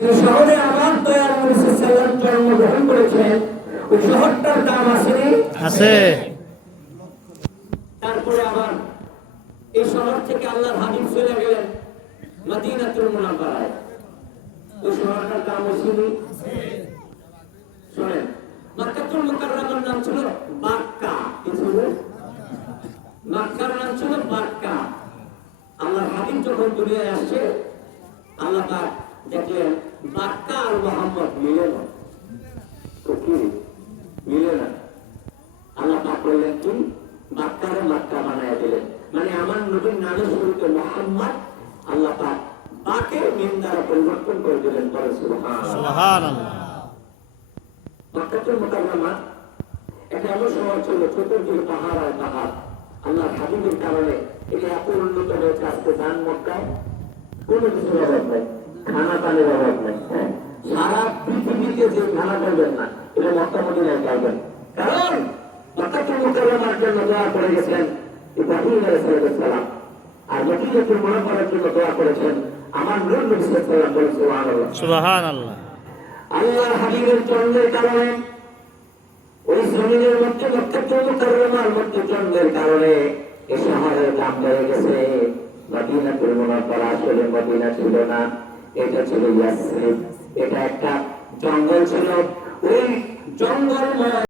যে শহরে আমার দয়াল নবী সাল্লাল্লাহু আলাইহি ওয়াসাল্লাম জন্মগ্রহণ করেছেন, ওই শহরটার নাম আছে। তারপরে আবার এই শহর থেকে আল্লাহর হাবিব চলে গেলেন মদিনাতুল মুনাওয়ারায়। ওই শহরটার নাম আছে। শুনেন, মক্কাতুল মুকাররমার নাম ছিল বাক্কা। কি ছিল? মক্কার নাম ছিল বাক্কা। আল্লাহর হাবিব যখন দুনিয়ায় আসছে, আল্লাহ পাক দেখলেন বাক্কা আর মুহাম্মদ মিলে না। তো কি মিলে না? আল্লাহ পাক বললেন কি, বাক্কারে মক্কা বানায় দিলেন। মানে আমার নবীর নামের শুরুতে মুহাম্মদ, আল্লাহ পাক বাকে মিম দ্বারা পরিবর্তন করে দিলেন। পরে সুবহানাল্লাহ। মক্কাতুল মুকাররমা একটা এমন শহর ছিল, চতুর্দিকে পাহাড় আর পাহাড়। আল্লাহর হাবিবের কারণে এটা এত উন্নত হয়েছে। আজকে যান মক্কায়, কোনো কিছুর অভাব নেই, খানা পানির অভাব নেই। সারা পৃথিবীতে যে খানা পাবেন না, এটা মক্কা মদিনায় পাবেন। কারণ মক্কাতুল মুকাররমার জন্য দোয়া করে গেছেন ইব্রাহিম আলাইহিস সালাম, আর মদিনাতুল মুনাওয়ারার জন্য দোয়া করেছেন আমার নূর নবী সাল্লাল্লাহু আলাইহি ওয়াসাল্লাম। সুবহানাল্লাহ। আল্লাহর হাবিবের জন্মের কারণে ওই জমিনের মধ্যে মক্কাতুল মুকাররমার মধ্যে জন্মের কারণে এই শহরের নাম হয়ে গেছে মদিনাতুল মুনাওয়ারা। আসলে মদিনা ছিল না, এটা ছিল ইয়াসরিব। এটা একটা জঙ্গল ছিল, ওই জঙ্গল